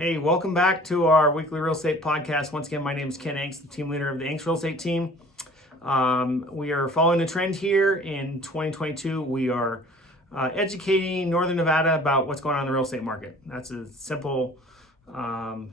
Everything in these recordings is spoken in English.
Hey, welcome back to our weekly real estate podcast. Once again, my name is Ken Angst, the team leader of the Angst real estate team. We are following a trend here in 2022. We are educating Northern Nevada about what's going on in the real estate market. That's a simple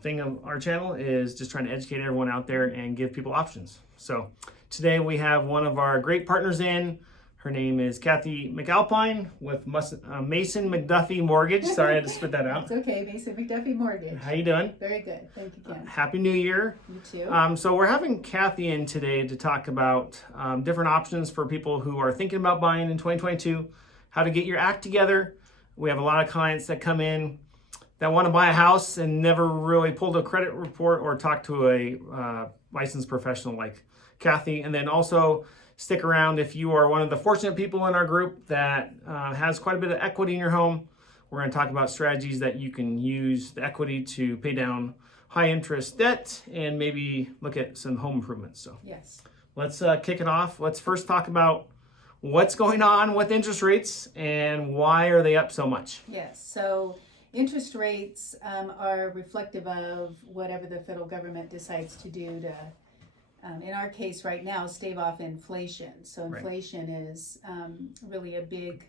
thing of our channel, is just trying to educate everyone out there and give people options. So today we have one of our great partners in. Her name is Kathy McAlpine with Mason-McDuffie Mortgage. Sorry, I had to spit that out. It's okay, Mason-McDuffie Mortgage. How you doing? Very good, thank you, Ken. Happy New Year. You too. So we're having Kathy in today to talk about different options for people who are thinking about buying in 2022, how to get your act together. We have a lot of clients that come in that want to buy a house and never really pulled a credit report or talked to a licensed professional like Kathy. And then also stick around if you are one of the fortunate people in our group that has quite a bit of equity in your home. We're going to talk about strategies that you can use the equity to pay down high interest debt and maybe look at some home improvements. So yes, let's kick it off. Let's first talk about what's going on with interest rates and why are they up so much? yes. So interest rates are reflective of whatever the federal government decides to do to, in our case right now, stave off inflation. So inflation is really a big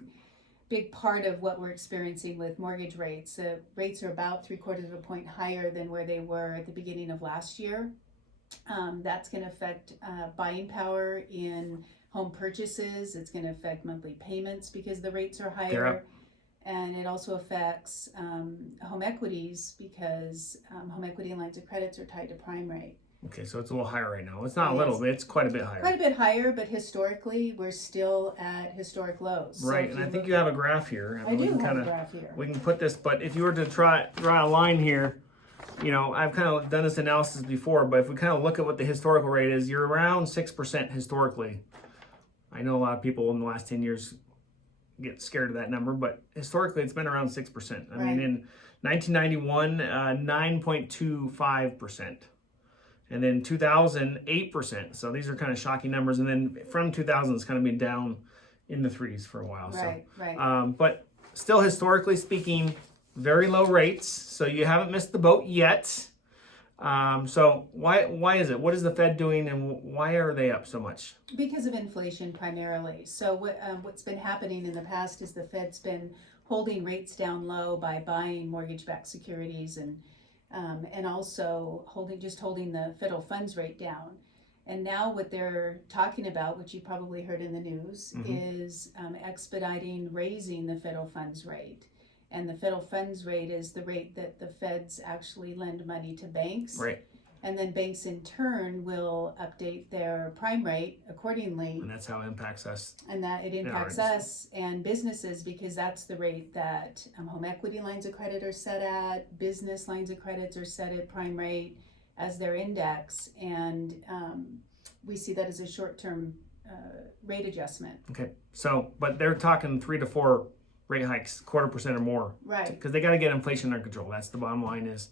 part of what we're experiencing with mortgage rates. Rates are about 3/4 of a point higher than where they were at the beginning of last year. That's going to affect buying power in home purchases. It's going to affect monthly payments because the rates are higher. And it also affects home equities because home equity lines of credits are tied to prime rate. Okay, so it's a little higher right now. It's not a little bit, it's quite a bit higher. Quite a bit higher, but historically, we're still at historic lows. Right, and I think you have a graph here. I do have a graph here. We can put this, but if you were to draw a line here, you know, I've kind of done this analysis before, but if we kind of look at what the historical rate is, you're around 6% historically. I know a lot of people in the last 10 years get scared of that number, but historically it's been around 6%. I mean, in 1991, 9.25%. And then 2000, 8%. So these are kind of shocking numbers. And then from 2000, it's kind of been down in the threes for a while. Right. But still, historically speaking, very low rates. So you haven't missed the boat yet. So why is it? What is the Fed doing, and why are they up so much? Because of inflation primarily. So what's been happening in the past is the Fed's been holding rates down low by buying mortgage-backed securities and also holding the federal funds rate down. And now what they're talking about, which you probably heard in the news, is expediting raising the federal funds rate. And the federal funds rate is the rate that the feds actually lend money to banks. Right. And then banks in turn will update their prime rate accordingly. And that's how it impacts us. And that it impacts us and businesses because that's the rate that home equity lines of credit are set at, business lines of credits are set at prime rate as their index. And we see that as a short-term rate adjustment. Okay, so, but they're talking 3 to 4 rate hikes, 1/4% or more. Right. Because they got to get inflation under control. That's the bottom line is.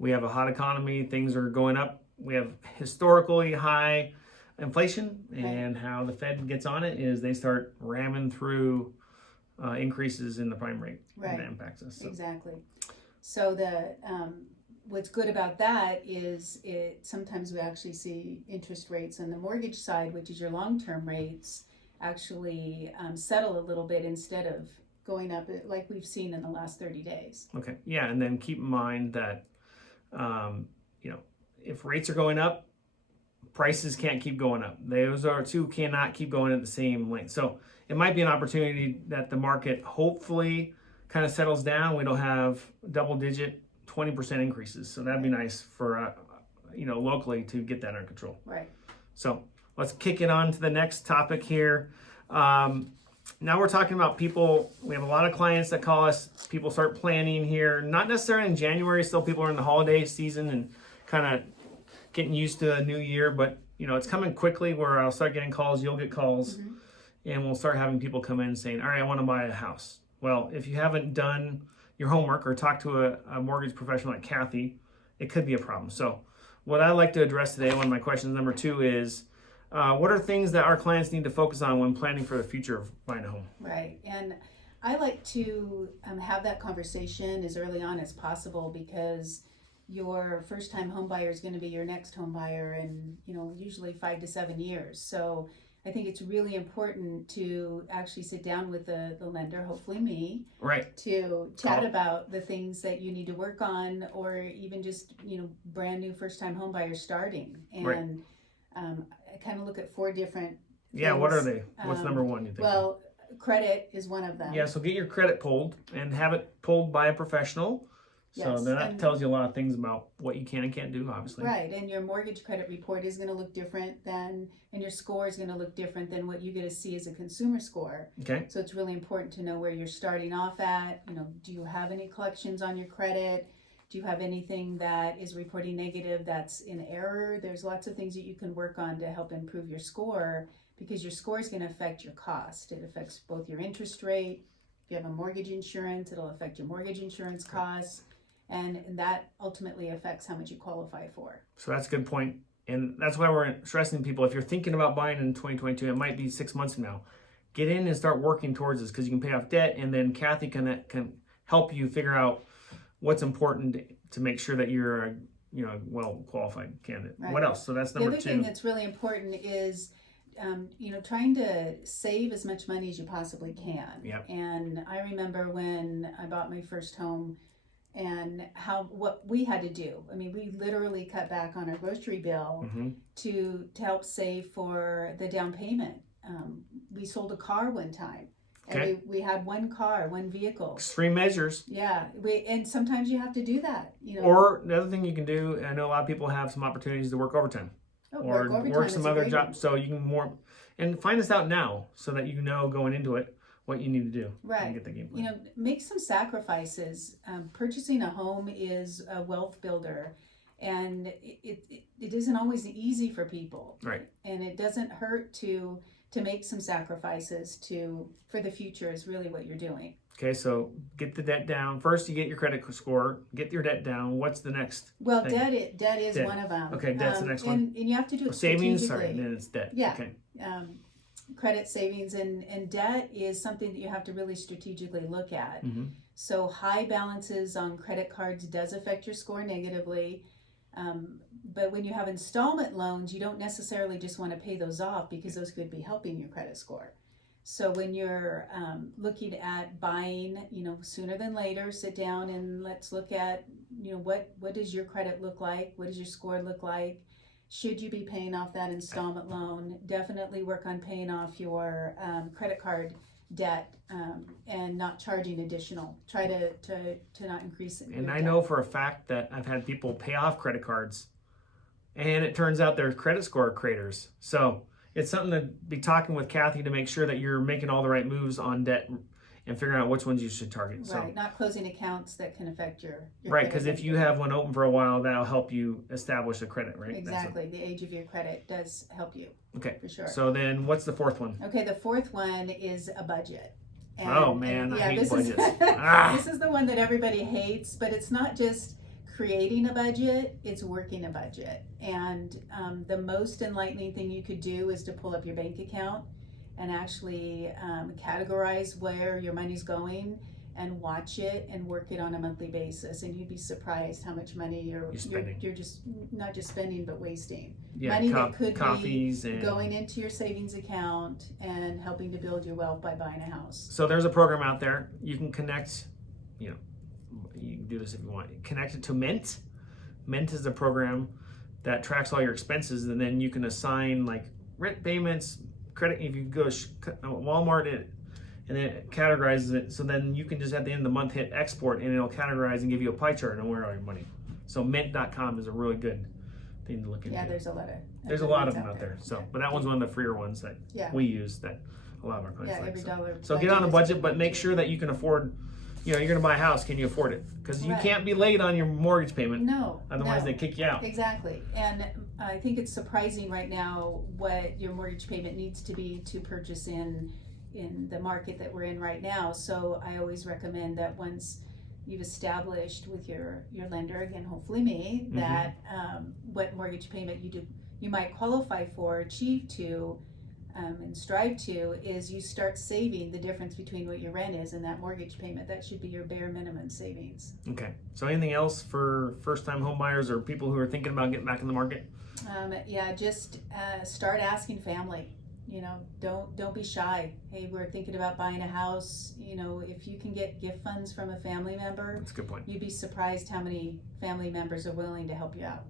We have a hot economy, things are going up. We have historically high inflation, and how the Fed gets on it is they start ramming through increases in the prime rate. Right. And that impacts us. So. Exactly. So what's good about that is sometimes we actually see interest rates on the mortgage side, which is your long-term rates, actually settle a little bit instead of going up like we've seen in the last 30 days. Okay, yeah, and then keep in mind that you know, if rates are going up, prices can't keep going up. Those two cannot keep going at the same length. So it might be an opportunity that the market hopefully kind of settles down. We don't have double-digit 20% increases. So that'd be nice for you know, locally to get that under control. Right. So let's kick it on to the next topic here. Now we're talking about people. We have a lot of clients that call us. People start planning here, not necessarily in January. Still, people are in the holiday season and kind of getting used to a new year. But you know, it's coming quickly. Where I'll start getting calls. You'll get calls, and we'll start having people come in saying, "All right, I want to buy a house." Well, if you haven't done your homework or talked to a mortgage professional like Kathy, it could be a problem. So, what I'd like to address today, one of my questions, number 2, is. What are things that our clients need to focus on when planning for the future of buying a home? Right. And I like to have that conversation as early on as possible because your first time home buyer is going to be your next home buyer in, usually 5 to 7 years. So I think it's really important to actually sit down with the lender, hopefully me, right, to chat about the things that you need to work on, or even just, brand new first time home buyers starting. And I kind of look at 4 different things. What are they? What's number one, you think? Well, credit is one of them. Yeah, so get your credit pulled and have it pulled by a professional. So Yes, that tells you a lot of things about what you can and can't do, obviously. Right, and your mortgage credit report is going to look different and your score is going to look different than what you get to see as a consumer score. Okay. So it's really important to know where you're starting off at. Do you have any collections on your credit? Do you have anything that is reporting negative that's in error? There's lots of things that you can work on to help improve your score, because your score is going to affect your cost. It affects both your interest rate. If you have a mortgage insurance, it'll affect your mortgage insurance costs. And that ultimately affects how much you qualify for. So that's a good point. And that's why we're stressing people, if you're thinking about buying in 2022, it might be 6 months from now, get in and start working towards this, because you can pay off debt, and then Kathy can help you figure out what's important to make sure that you're a well-qualified candidate. Right. What else? So that's number 2. The other thing that's really important is trying to save as much money as you possibly can. Yep. And I remember when I bought my first home, and what we had to do. I mean, we literally cut back on our grocery bill to help save for the down payment. We sold a car one time. Okay. And we had one car, one vehicle. Extreme measures. Yeah, and sometimes you have to do that. Or the other thing you can do, I know a lot of people have some opportunities to work overtime. Or work some other jobs, so you can and find this out now, so that you know going into it what you need to do. Right. To get the game plan. Make some sacrifices. Purchasing a home is a wealth builder, and it isn't always easy for people. Right. And it doesn't hurt to make some sacrifices for the future is really what you're doing. Okay, so get the debt down. First, you get your credit score. Get your debt down. What's the next? Well, thing? debt is one of them. Okay, debt's the next one. And you have to do it savings. strategically. Sorry, then it's debt. Yeah. Okay. Credit, savings, and debt is something that you have to really strategically look at. Mm-hmm. So high balances on credit cards does affect your score negatively. But when you have installment loans, you don't necessarily just want to pay those off, because those could be helping your credit score. So when you're looking at buying, sooner than later, sit down and let's look at, what does your credit look like? What does your score look like? Should you be paying off that installment loan? Definitely work on paying off your credit card debt and not charging additional. Try to not increase it. And I know for a fact that I've had people pay off credit cards, and it turns out they're credit score creators. So it's something to be talking with Kathy to make sure that you're making all the right moves on debt and figuring out which ones you should target. Right, not closing accounts that can affect your right, because if you have one open for a while, that'll help you establish a credit, right? Exactly, the age of your credit does help you. Okay, for sure. So then what's the 4th one? Okay, the 4th one is a budget. And, I hate budgets. This is the one that everybody hates, but it's not just creating a budget, it's working a budget. And the most enlightening thing you could do is to pull up your bank account and actually categorize where your money's going and watch it and work it on a monthly basis, and you'd be surprised how much money you're just not just spending but wasting. Yeah, money that could be and going into your savings account and helping to build your wealth by buying a house. So there's a program out there you can connect. You can do this if you want. Connect it to Mint. Mint is a program that tracks all your expenses, and then you can assign like rent payments, credit. If you go to Walmart, and then it categorizes it, so then you can just at the end of the month hit export, and it'll categorize and give you a pie chart on where all your money. So mint.com is a really good thing to look into. Yeah, there's a lot of them out there. So, but that one's one of the freer ones that we use that a lot of our clients like. Every dollar. So get on a budget, but make sure that you can afford. You're going to buy a house. Can you afford it? Because you can't be late on your mortgage payment. No. Otherwise, they kick you out. Exactly. And I think it's surprising right now what your mortgage payment needs to be to purchase in the market that we're in right now. So I always recommend that once you've established with your lender, again, hopefully me, that what mortgage payment you might qualify for, achieve to, and strive to is you start saving the difference between what your rent is and that mortgage payment. That should be your bare minimum savings. Okay. So anything else for first-time home buyers or people who are thinking about getting back in the market? Just start asking family. You know, don't be shy. Hey, we're thinking about buying a house. You know, if you can get gift funds from a family member, That's a good point. you'd be surprised how many family members are willing to help you out.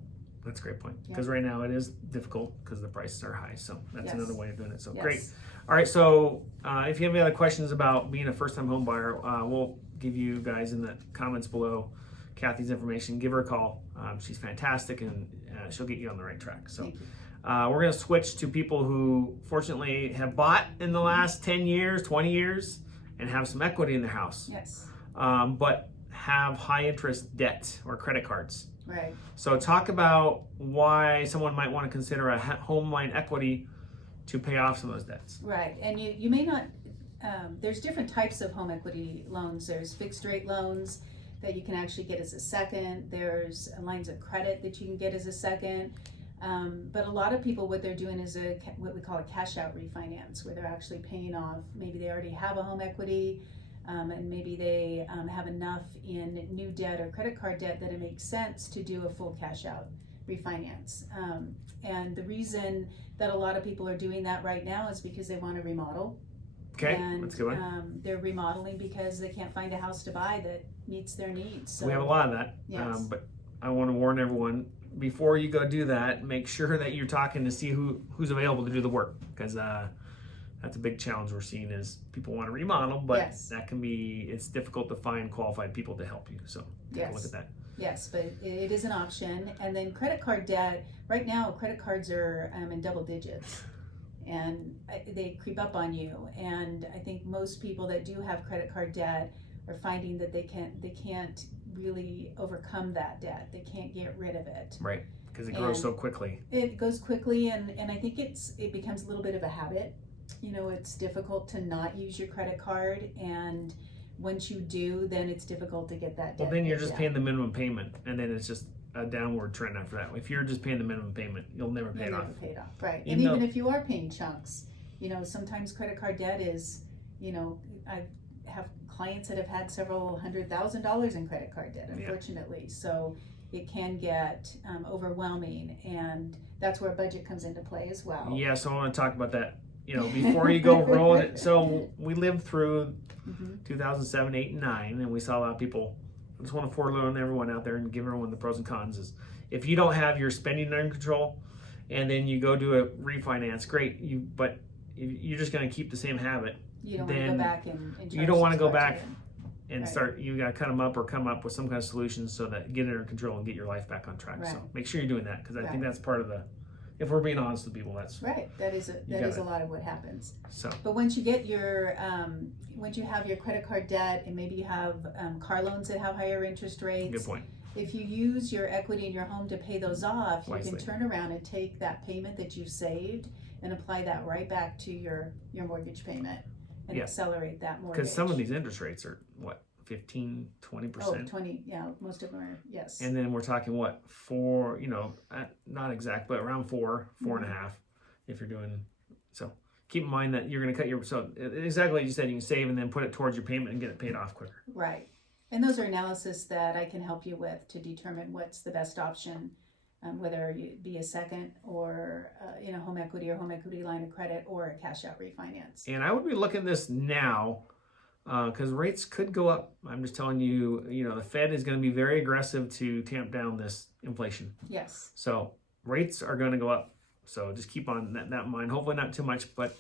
That's a great point. Because right now it is difficult because the prices are high. So that's another way of doing it. So great. All right. So if you have any other questions about being a first-time home buyer, we'll give you guys in the comments below Kathy's information. Give her a call. She's fantastic, and she'll get you on the right track. So we're going to switch to people who fortunately have bought in the last 10 years, 20 years, and have some equity in their house. Yes. But have high interest debt or credit cards. Right. So talk about why someone might want to consider a home line equity to pay off some of those debts. Right. And you may not, there's different types of home equity loans. There's fixed rate loans that you can actually get as a second. There's lines of credit that you can get as a second. But a lot of people, what they're doing is what we call a cash out refinance, where they're actually paying off, maybe they already have a home equity, and maybe they have enough in new debt or credit card debt that it makes sense to do a full cash out refinance. And the reason that a lot of people are doing that right now is because they want to remodel. Okay, and, that's a good one. They're remodeling because they can't find a house to buy that meets their needs. So, we have a lot of that, yes. But I want to warn everyone, before you go do that, make sure that you're talking to see who's available to do the work, because that's a big challenge we're seeing is people want to remodel, but it's difficult to find qualified people to help you. So take a look at that. Yes, but it is an option. And then credit card debt, right now credit cards are in double digits, and they creep up on you. And I think most people that do have credit card debt are finding that they can't really overcome that debt. They can't get rid of it. Right, because it grows so quickly. It goes quickly, and I think it becomes a little bit of a habit. You know, it's difficult to not use your credit card, and once you do, then it's difficult to get that debt. Well, then you're just paying the minimum payment, and then it's just a downward trend after that. If you're just paying the minimum payment, you'll never pay it off. Right. And even if you are paying chunks, you know, sometimes credit card debt is, you know, I have clients that have had several $100,000 in credit card debt, unfortunately. So it can get overwhelming, and that's where a budget comes into play as well. Yeah, so I want to talk about that. You know, before you go rolling it. So we lived through 2007, 8, and 9, and we saw a lot of people. I just want to forewarn everyone out there and give everyone the pros and cons. Is if you don't have your spending under control, and then you go do a refinance, great. But you're just going to keep the same habit. You don't want to go back and you don't want to go back and start. You got to cut them up or come up with some kind of solution so that get it under control and get your life back on track. So make sure you're doing that, because I think that's part of the. If we're being honest with people, that's right. That is a lot of what happens. So, but once you get your once you have your credit card debt, and maybe you have car loans that have higher interest rates. Good point. If you use your equity in your home to pay those off, you can turn around and take that payment that you saved and apply that right back to your mortgage payment and accelerate that mortgage. Because some of these interest rates are what? 15, 20%. Oh, 20, yeah, most of them are, yes. And then we're talking what, 4, you know, not exact, but around 4, 4.5 if you're doing, so keep in mind that you're going to cut so exactly like you said, you can save and then put it towards your payment and get it paid off quicker. Right. And those are analysis that I can help you with to determine what's the best option, whether you be a second or in a home equity or home equity line of credit or a cash out refinance. And I would be looking at this now, because rates could go up. I'm just telling you, you know, the Fed is going to be very aggressive to tamp down this inflation. Yes. So rates are going to go up. So just keep on that in mind. Hopefully not too much, but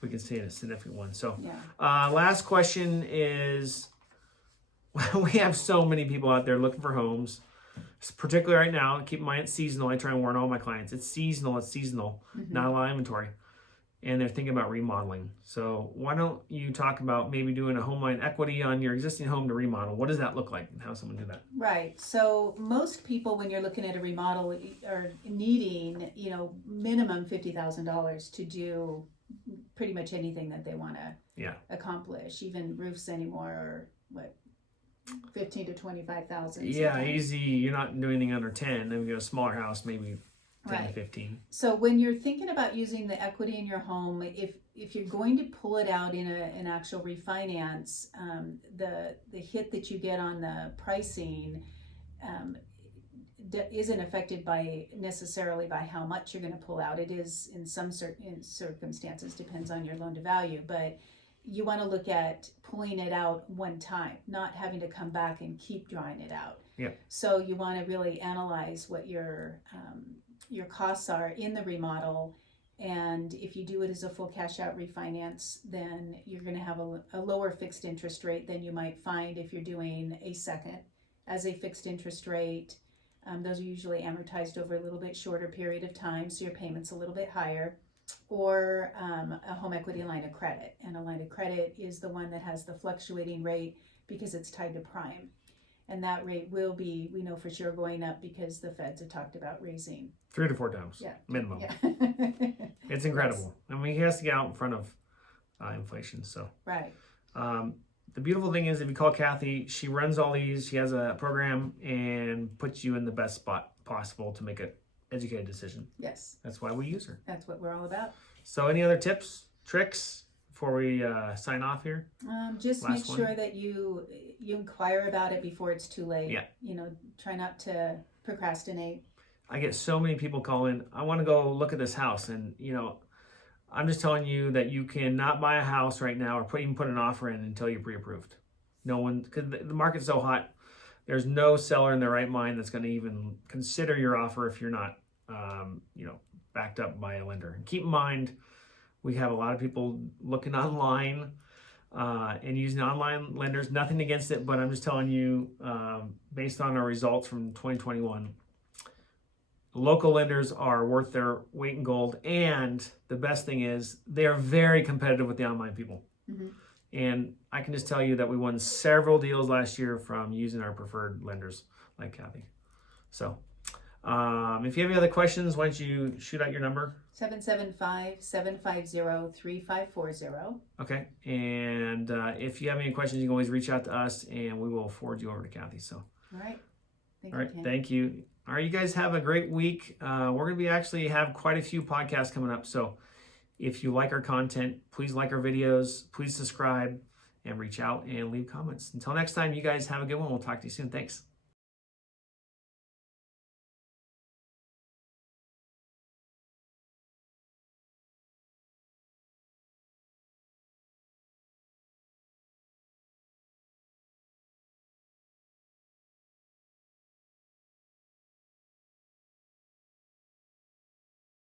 we can say a significant one. So last question is, we have so many people out there looking for homes, particularly right now. Keep in mind it's seasonal. I try and warn all my clients. It's seasonal, not a lot of inventory. And they're thinking about remodeling. So why don't you talk about maybe doing a home line equity on your existing home to remodel? What does that look like, and how does someone do that? Right. So most people, when you're looking at a remodel, are needing, you know, minimum $50,000 to do pretty much anything that they want to accomplish. Even roofs anymore are what, 15 to 25,000. Yeah, easy. You're not doing anything under 10. Then you have a smaller house, maybe 10 to Right. 15. So when you're thinking about using the equity in your home, if you're going to pull it out in an actual refinance, the hit that you get on the pricing isn't affected necessarily by how much you're going to pull out. It is in some certain circumstances, depends on your loan to value, but you want to look at pulling it out one time, not having to come back and keep drawing it out. Yeah. So you want to really analyze what your costs are in the remodel, and if you do it as a full cash out refinance, then you're going to have a lower fixed interest rate than you might find if you're doing a second as a fixed interest rate. Those are usually amortized over a little bit shorter period of time, so your payment's a little bit higher. Or a home equity line of credit, and a line of credit is the one that has the fluctuating rate because it's tied to prime, and that rate will be, we know for sure, going up because the feds have talked about raising 3 to 4 times minimum. Yeah. It's incredible. I mean, he has to get out in front of inflation. So Right. The beautiful thing is, if you call Kathy, she runs all these. She has a program and puts you in the best spot possible to make an educated decision. Yes. That's why we use her. That's what we're all about. So any other tips, tricks before we sign off here? Just Last make sure that you inquire about it before it's too late. Yeah. Try not to procrastinate. I get so many people calling, I want to go look at this house. And, I'm just telling you that you cannot buy a house right now or even put an offer in until you're pre-approved. No one, because the market's so hot, there's no seller in their right mind that's going to even consider your offer if you're not, backed up by a lender. And keep in mind, we have a lot of people looking online and using online lenders. Nothing against it, but I'm just telling you, based on our results from 2021, local lenders are worth their weight in gold. And the best thing is they are very competitive with the online people. Mm-hmm. And I can just tell you that we won several deals last year from using our preferred lenders like Kathy. So if you have any other questions, why don't you shoot out your number? 775-750-3540. Okay. And if you have any questions, you can always reach out to us and we will forward you over to Kathy. So, All right. Thank you. All right. You guys have a great week. We're going to be actually have quite a few podcasts coming up. So if you like our content, please like our videos, please subscribe and reach out and leave comments. Until next time, you guys have a good one. We'll talk to you soon. Thanks.